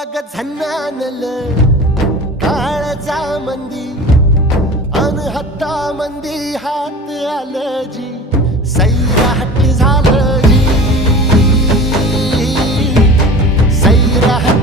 अग झन्नानल काळजा मंदी अन हत्ता मंदी हात आलं जी सैराट झालं जी सैराट